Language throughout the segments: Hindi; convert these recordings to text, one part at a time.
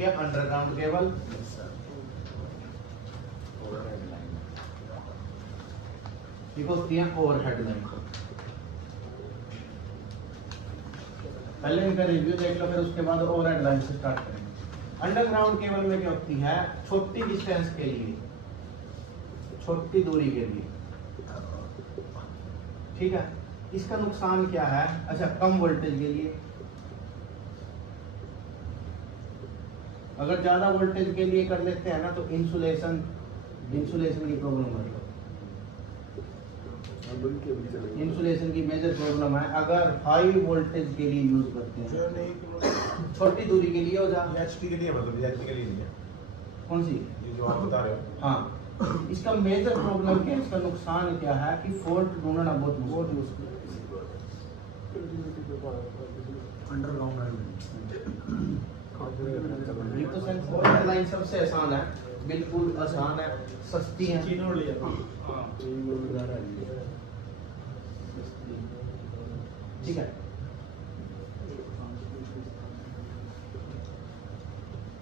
होती है अंडरग्राउंड केबल, एक होती है ओवरहेड लाइन। पहले इनका रिव्यू देख लो, फिर उसके बाद ओवरहेड लाइन से स्टार्ट करेंगे। अंडरग्राउंड केबल में क्या होती है, छोटी डिस्टेंस के लिए, छोटी दूरी के लिए, ठीक है। इसका नुकसान क्या है, अच्छा कम वोल्टेज के लिए, अगर ज्यादा वोल्टेज के लिए कर लेते हैं ना तो इंसुलेशन की प्रॉब्लम है, इंसुलेशन की मेजर प्रॉब्लम है। अगर हाई वोल्टेज के लिए यूज करते हैं, छोटी दूरी के लिए हो जा एचटी के लिए, मतलब एचटी के लिए नहीं है। कौन सी, ये जो आप बता रहे हो, हाँ। इसका मेजर प्रॉब्लम क्या है, इसका नुकसान क्या है कि फॉल्ट ढूंढना बहुत मुश्किल है। ये तो सेंसर लाइन सबसे आसान है, बिल्कुल आसान है, सस्ती है। ठीक है,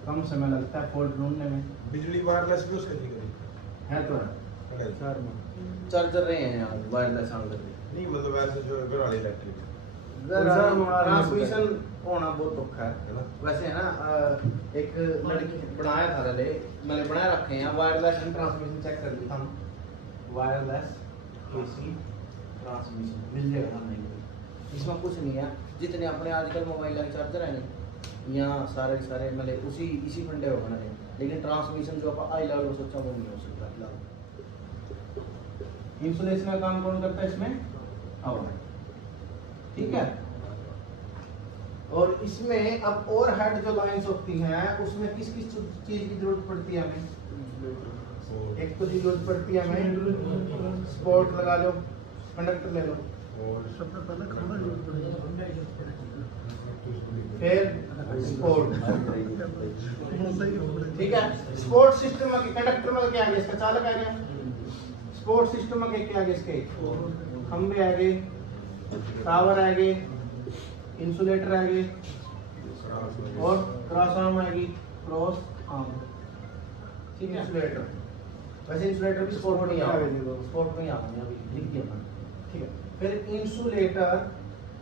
कम समय लगता है फॉल्ट ढूंढने में। बिजली वायरलेस भी उसके लिए है तो करी चार्जर रहे हैं यार वायरलेस आने लगे, नहीं, मतलब वैसे जो घर वाली इलेक्ट्रिक ट्रांसमिशन होना बहुत औखा है है ना। वैसे है ना। एक लड़की बनाया था रले, मैंने बना रखे हैं वायरलेस एंड ट्रांसमिशन, चेक कर लिया हम, वायरलेस एसी ट्रांसमिशन मिल जाएगा हम, नहीं इसमें कुछ नहीं है। जितने अपने आजकल मोबाइल के चार्जर है ना, यहाँ सारे मतलब इसी फंडे होगा ना, लेकिन ट्रांसमिशन जो आप आई लेवल सोचा वो नहीं हो सकता। इंसुलेशन का काम कौन करता है इसमें, ठीक है। और इसमें अब ओवरहेड जो लाइंस होती हैं उसमें किस किस चीज की जरूरत पड़ती है हमें, एक तो जरूरत पड़ती है हमें स्पॉट लगा लो, कंडक्टर ले लो, फिर स्पोर्ट, ठीक है। स्पोर्ट सिस्टम में कंडक्टर में क्या आ गया, इसका चालक आ गया। स्पोर्ट सिस्टम में क्या आ गया, इसके खंबे आ गए, टावर आ गए, इंसुलेटर आ गए, और क्रॉस आर्म आएगी, क्रॉस आर्म, ठीक है। इंसुलेटर, वैसे इंसुलेटर भी स्पोर्ट में नहीं आ रहा अभी लिख दिया, ठीक है। फिर इंसुलेटर,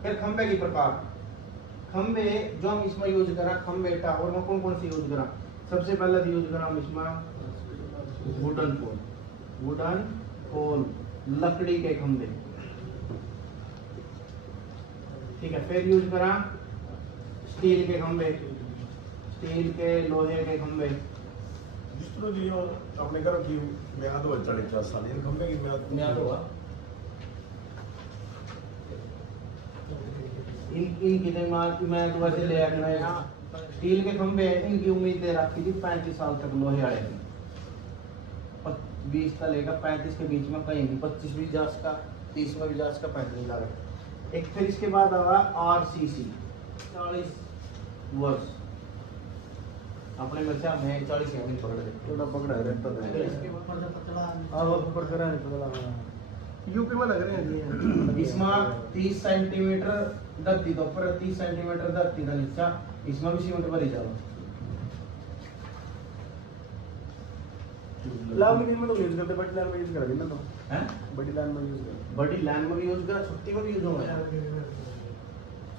फिर खंबे की प्रकार, खंबे जो हम इसमें यूज करा, खंबे टावर में कौन कौन सी यूज करा, सबसे पहले यूज करा हम इसमें वुडन पोल, लकड़ी के खंबे, ठीक है। फिर यूज करा स्टील के खंबे, स्टील के लोहे के खंबे। जिस तरह जी अपने घर की म्याद हो 40-50 साल, इन खंबे की म्याद हुआ इनकी मैं तो वैसे ले आया, स्टील के खंबे हैं, इनकी उम्मीद दे रखी थी 35 साल तक लोहे वाले की, 20 का लेकर 35 के बीच में, कहीं भी 25 भी जा सका, 30 में भी जा सका, 35 जा रहा। एक फिर इसके बाद आया RCC 40 वर्ष, अपने में से हमें 40 या नहीं पकड़ लेते, थोड़ा पकड़ा रहता फिर इसके अब ऊपर करा है तो लगा यूपी में लग रहे हैं। इसमें 30 सेंटीमीटर धरती तो ऊपर, 30 सेंटीमीटर धरती का नीचा, इसमें भी सीमेंट भरी जाओ। लाल में तो यूज करते, बड़ी लाइन में यूज करा ना, तो हैं बड़ी लाइन में यूज कर, बड़ी लाइन में भी यूज करा, छोटी में भी यूज होगा,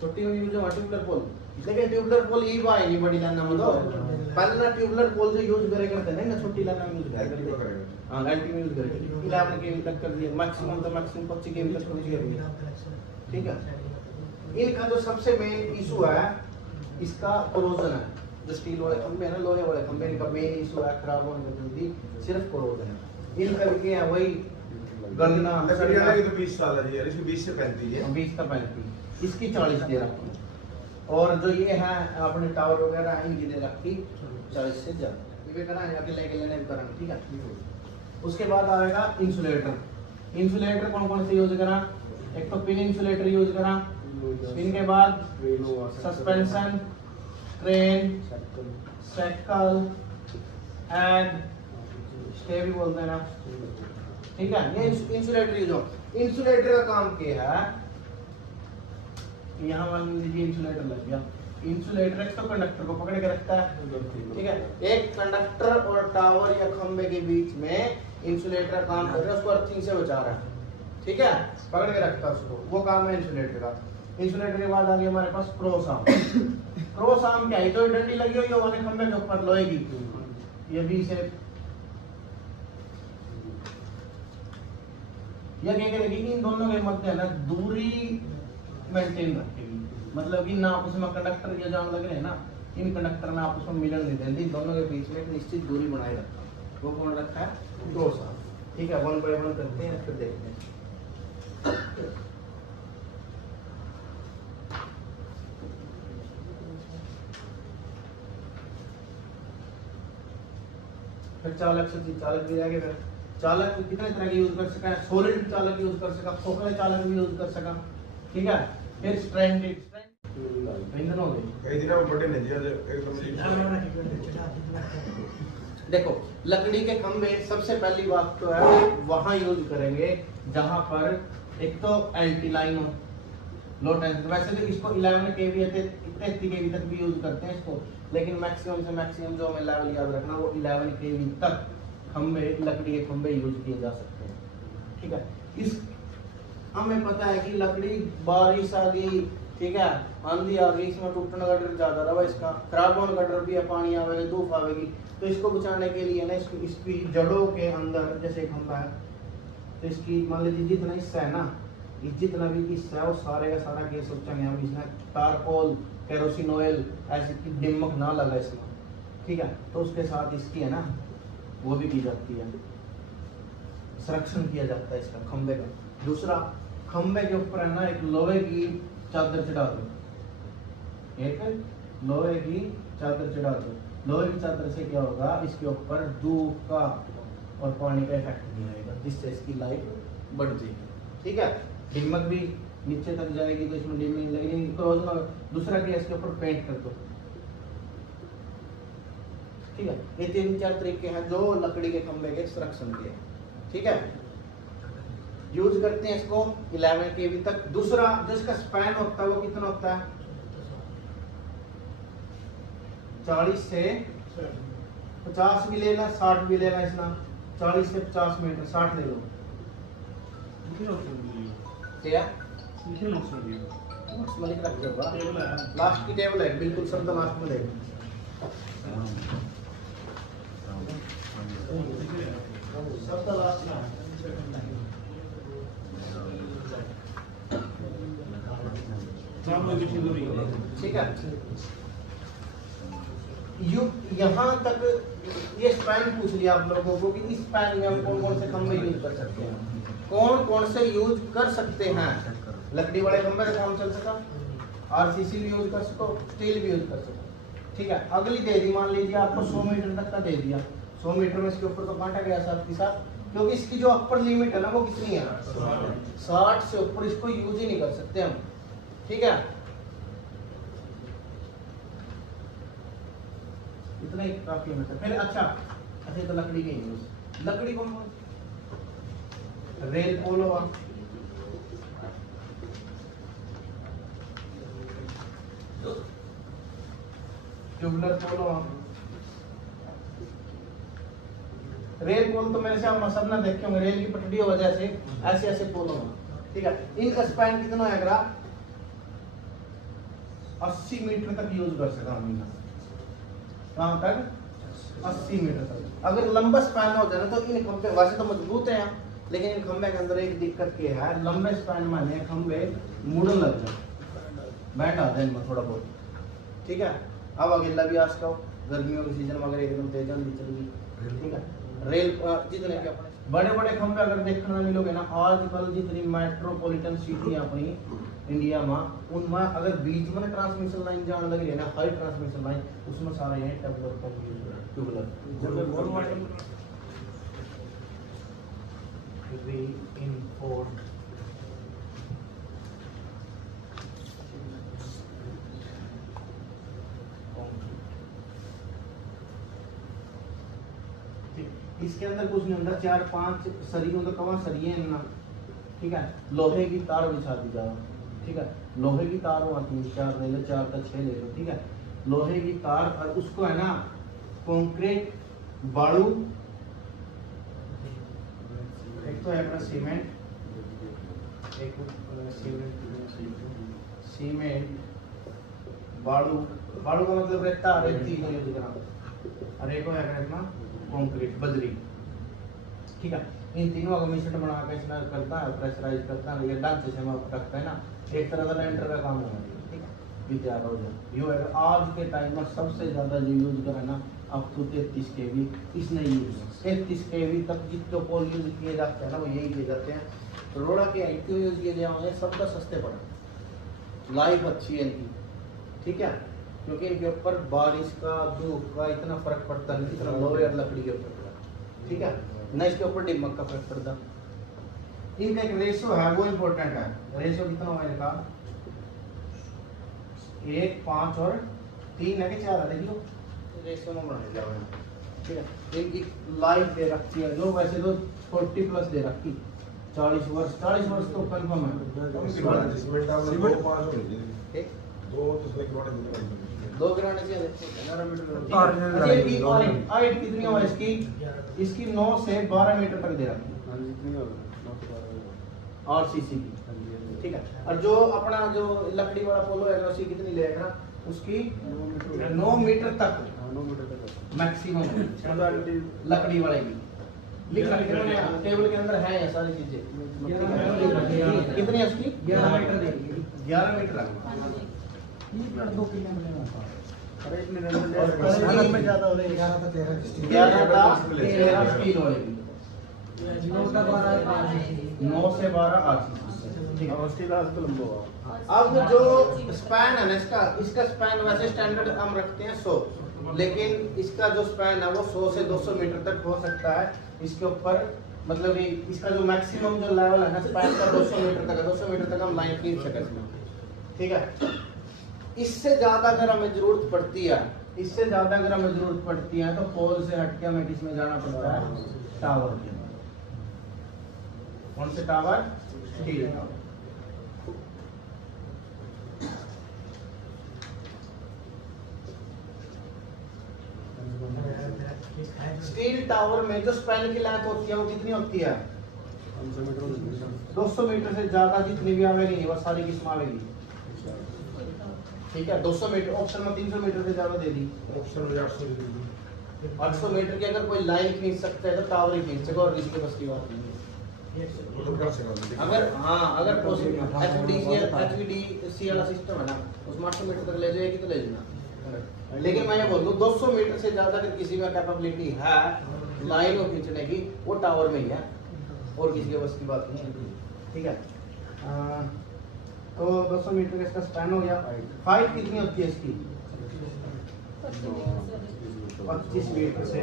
छोटी में भी यूज होगा ट्यूबलर पोल, लेकिन ट्यूबलर पोल ई बाय नहीं बड़ी लाइन में, तो पहले ना ट्यूबलर पोल से यूज करे करते हैं ना, छोटी लाइन में यूज करते हैं। हां एलटी में यूज करते हैं, 11 केवी तक कर दिया, मैक्सिमम तो मैक्सिमम 25 केवी तक यूज कर दिया, ठीक है। इनका जो सबसे मेन इशू है इसका कोरोजन है, जो स्टील वाले खंबे है ना, लोहे वाले खंबे, इनका मेन इशू है खराब होने का जल्दी सिर्फ कोरोजन है। इनका भी क्या है, वही गलना, लकड़ी वाले की तो 20 साल है जी, इसकी 20 से 35 है, 20 का 35, इसकी 40 दे रखी, और जो ये है अपने टावर वगैरह इनकी दे रखी 40 से ज्यादा, ये भी करा जाके लेके लेने करा, ठीक है। उसके बाद आएगा इंसुलेटर। इंसुलेटर कौन कौन से यूज करा, एक तो पिन इंसुलेटर यूज करा, पिन के बाद suspension, crane, circle and stay भी बोलते हैं ना, ठीक है। ये इंसुलेटर यूज हो। इंसुलेटर का काम क्या है, यहाँ मान लीजिए इंसुलेटर लग गया, इंसुलेटर एक तो कंडक्टर को पकड़ के रखता है, ठीक है। एक कंडक्टर और टावर या खंबे के बीच में इंसुलेटर काम कर रहा है, उसको अर्थिंग से बचा रहा है, ठीक है, पकड़ के रखता है उसको, वो काम है इंसुलेटर का। इंसुलेटर के बाद आ गया हमारे पास क्रॉस आर्म। क्रॉस आर्म क्या है, तो डंडी लगी हुई है वाले खंबे के ऊपर लोहे की, ये भी से यह क्या करेगी, इन दोनों के मध्य ना दूरी मेंटेन रखेगी, मतलब कि ना आपस में कंडक्टर ये जान लग रहे हैं ना, इन कंडक्टर ने आपस में मिलन नहीं देती, दोनों के बीच में एक निश्चित दूरी बनाए रखा है, वो कौन रखा है, क्रॉस आर्म, ठीक है। 1 बाय 1 करते हैं, फिर देखते हैं। फिर चालक से चालक भी जाएगा, फिर चालक कितने तरह के यूज कर सका है, सॉलिड चालक यूज कर सका, खोखले चालक भी यूज कर सका, ठीक है। फिर स्ट्रैंडेड इंधन हो गए। कई दिनों में बड़े नहीं दिया एकदम देखो लकड़ी के खंभे सबसे पहली बात तो है वहां यूज करेंगे जहां पर एक तो एल्टी लाइन हो, लो टेंशन। वैसे तो इसको 11 केवी 33 केवी तक भी यूज करते हैं इसको, लेकिन मैक्सिमम से मैक्सिमम जो हमें लेवल याद रखना वो 11 केवी तक खंभे, लकड़ी के खंभे यूज किए जा सकते हैं, ठीक है। इस हमें पता है कि लकड़ी बारिश आ गई, ठीक है, आंधी आ गई, इसमें टूटने का डर ज्यादा रहा, इसका खराब होने का डर भी है, पानी आवेगा, धूप आवेगी, तो इसको बचाने के लिए ना इसकी जड़ों के अंदर जैसे खंभा है, तो इसकी मान लीजिए जितना हिस्सा है ना, जितना भी हिस्सा है वो सारे का सारा गैस सोचेंगे हम, इसमें टारकोल, केरोसिन ऑयल ऐसी की दिमक ना लगा इसमें, ठीक है, तो उसके साथ इसकी है ना वो भी की जाती है, संरक्षण किया जाता है इसका खंबे का। दूसरा, खंबे के ऊपर है ना एक लोहे की चादर चढ़ा दो, एक लोहे की चादर चढ़ा दो। लोहे की चादर से क्या होगा, इसके ऊपर धूप का और पानी का इफेक्ट नहीं आएगा, जिससे इसकी लाइफ बढ़ जाएगी, ठीक है। दिमक भी नीचे तक जाएगी तो इसमें डिमिंग लगेगी, क्रॉस में। दूसरा क्या, इसके ऊपर पेंट कर दो, ठीक है। ये 3-4 तरीके हैं जो लकड़ी के खंबे के संरक्षण के, ठीक है। यूज करते हैं इसको 11 केवी तक। दूसरा जो इसका स्पैन होता है वो कितना होता है, 40 से 50 भी लेना, 60 भी लेना, इसमें 40 से 50 मीटर, 60 ले लो, क्या नोट्स में लिख रखे होगा, लास्ट की टेबल है, बिल्कुल सब लास्ट में देगा, सब लास्ट में है, ठीक है। यहाँ तक ये स्पैन पूछ लिया आप लोगों को कि इस स्पैन में हम कौन कौन से खंभे यूज कर सकते हैं, कौन कौन से यूज कर सकते हैं। लकड़ी वाले खंभे का काम चल सका, आरसीसी भी यूज कर सको, स्टील भी यूज कर सको, ठीक है। अगली दे दी, मान लीजिए आपको 100 मीटर तक का दे दिया, 100 मीटर में इसके ऊपर तो काटा गया साथ के साथ, क्योंकि इसकी जो अपर लिमिट है ना वो कितनी है, 60 से ऊपर इसको यूज ही नहीं कर सकते हम, ठीक है। इतना ही काफी है। फिर अच्छा तो लकड़ी के यूज, लकड़ी कौन कौन, रेल पोल हुआ, ट्यूबुलर पोल हुआ। रेल पोल तो मेरे से आप सब ना देखे होंगे, रेल की पटरी की वजह से ऐसे ऐसे पोल हुआ, ठीक है। इनका स्पैन कितना है, 80 मीटर तक यूज कर सका हम, कहाँ तक, 80 मीटर तक। अगर लंबा स्पैन हो जाए ना तो इन खंभे वैसे तो मजबूत है, लेकिन इन खंभे के अंदर एक दिक्कत क्या है, लंबे स्पैन में खंभे मुड़न लग जाए, बैंड आ जाए इनमें थोड़ा बहुत, ठीक है। अब अगला भी आज का गर्मियों के सीजन में अगर एकदम तेज आंधी चलेगी, ठीक है। रेल जितने के अपने बड़े बड़े खंभे अगर देखने मिलोगे ना, आजकल जितनी मेट्रोपॉलिटन सिटी है अपनी इंडिया में, उनमें अगर बीच में ट्रांसमिशन लाइन जाने लगी है ना, हाई ट्रांसमिशन लाइन, उसमें सारा यही ट्यूबुलर इसके अंदर कुछ नहीं होता, 4-5 सरियों तो कवा सरिये हैं ना, ठीक है। लोहे की तार बिछा दी जाओ, ठीक है। लोहे की तार हो 3-4 ले लो, 4 का 6 ले लो, ठीक है। लोहे की तार और उसको है ना कंक्रीट, बालू, एक तो है अपना सीमेंट, एक सीमेंट, बालू, बालू का मतलब रेता, रेती का यूज करना, और एक है अपना कंक्रीट, बजरी, ठीक है। इन तीनों का मिश्रण बना के इसमें करता है, प्रेशराइज करता है, ये ढांचे से हम रखते हैं ना, एक तरह का लेंटर का काम होना चाहिए, ठीक है। ये तैयार हो जाए। यो है आज के टाइम में सबसे ज्यादा जो यूज करा ना अब तो 33 kV इसने यूज 33 kV तक जितने पोल यूज किए जाते हैं ना वो यही किए जाते हैं। तो रोड़ा के क्यों यूज किए जाएंगे, सबका सस्ते पड़े, लाइफ अच्छी है इनकी, ठीक है, क्योंकि इनके ऊपर बारिश का धूप का इतना फर्क पड़ता नहीं जितना लोहे और लकड़ी के ऊपर पड़ता, ठीक है ना, इसके ऊपर डिमक का फर्क पड़ता। इनका एक रेशो है वो इम्पोर्टेंट है, रेशो कितना हुआ इनका 1, 5 और 3 है कि 4 है, देख लो रेशो में बनाने जा रहे हैं, ठीक है। इनकी लाइफ दे रखी है जो वैसे तो 40+ दे रखी, 40 वर्ष तो कंफर्म है। सीमेंट आप सीमेंट 5 हो गए, ठीक, 2 तो इसमें किलोमीटर दूर 2 ग्राउंड से 11 मीटर। और अच्छा इसकी हाइट कितनी है इसकी, इसकी 9 से 12 मीटर तक दे रखी RCC की, ठीक है। और जो अपना जो लकड़ी वाला पोलो है उसकी कितनी लेगा, उसकी 9 मीटर तक मैक्सिमम लकड़ी वाले की लिख रखे हैं टेबल के अंदर है ये सारी चीजें। कितनी है उसकी 11 मीटर में ज्यादा हो रहे 11 था 13 13 स्टील वाले 9 से 12 RCC। अब जो स्पैन है ना इसका स्पैन वैसे स्टैंडर्ड हम रखते हैं 100, लेकिन इसका जो स्पैन है वो 100 से 200 मीटर तक हो सकता है। इसके ऊपर मतलब ये इसका जो मैक्सिमम जो लेवल है ना स्पैन का 200 मीटर तक है, 200 मीटर तक हम लाइन खींच सकते हैं, ठीक है। इससे ज्यादा अगर हमें जरूरत पड़ती है, इससे ज्यादा अगर हमें जरूरत पड़ती है तो पोल से हटके हमें किसमें जाना पड़ता है, टावर के। कौन से tower, steel tower. Steel tower में जो स्पैन की लेंथ होती है वो कितनी होती है 200 मीटर से ज्यादा जितनी भी आवेगी वो सारी किस्म आवेगी, ठीक है। 200 मीटर ऑप्शन में 300 मीटर से ज्यादा दे दी, ऑप्शन में 800 मीटर की अगर कोई लाइन खींच सकता है तो टावर ही खींच सकेगा और किसी के बस की बात नहीं है। अगर अगर पॉसिबल HVDC वाला सिस्टम है ना उसमें 800 मीटर तक ले जाएगी तो ले जाना, लेकिन मैं ये बोल दूं 200 मीटर से ज्यादा अगर किसी में कैपेबिलिटी है लाइन को खींचने की वो टावर में ही है और किसी के बस की बात नहीं है, ठीक है। तो 200 मीटर का इसका स्पैन हो गया। हाइट कितनी होती है इसकी 25 मीटर से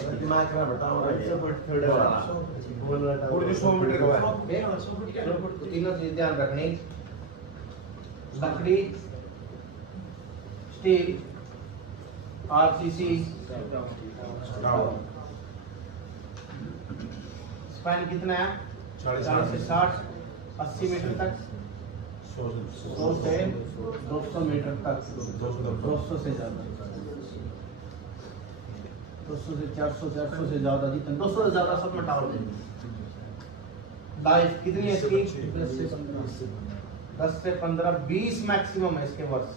दिमाग का बताओ और जो 100 मीटर का है तीनों चीज ध्यान रखनी, लकड़ी, स्टील, RCC, स्पैन कितना है 40 से 60, 80 मीटर तक, 100 से 200 मीटर तक, 200 से ज्यादा, 200 से 400 से ज्यादा, जितने 200 से ज्यादा सब में टावर देंगे। लाइफ कितनी है इसकी 10 से 15, 20 मैक्सिमम है इसके वर्ष,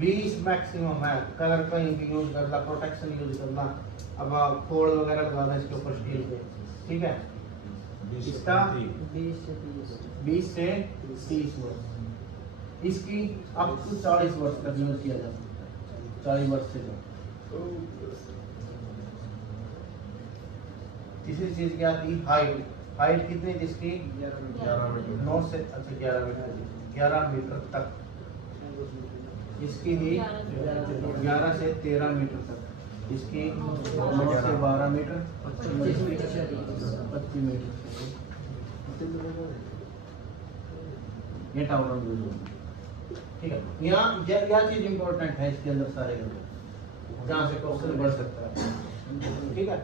20 मैक्सिमम है। कलर कहीं भी यूज करना, प्रोटेक्शन यूज करना, अब आप फोड़ वगैरह लगाना इसके ऊपर स्टील पे, ठीक है। इसका 20 से 30 वर्ष, इसकी अब तो 40 वर्ष तक यूज किया जा सकता है, 40 वर्ष से ज्यादा। तीसरी चीज क्या थी हाइट, हाइट कितनी थी इसकी 11 मीटर 9 से 11 मीटर तक, इसकी थी 11 से 13 मीटर तक, इसकी 9 से 12 मीटर, 25 मीटर, ये टावर यूज होगा, ठीक है। यहाँ यह चीज इंपॉर्टेंट है इसके अंदर सारे जहाँ से क्वेश्चन बढ़ सकता है, ठीक है।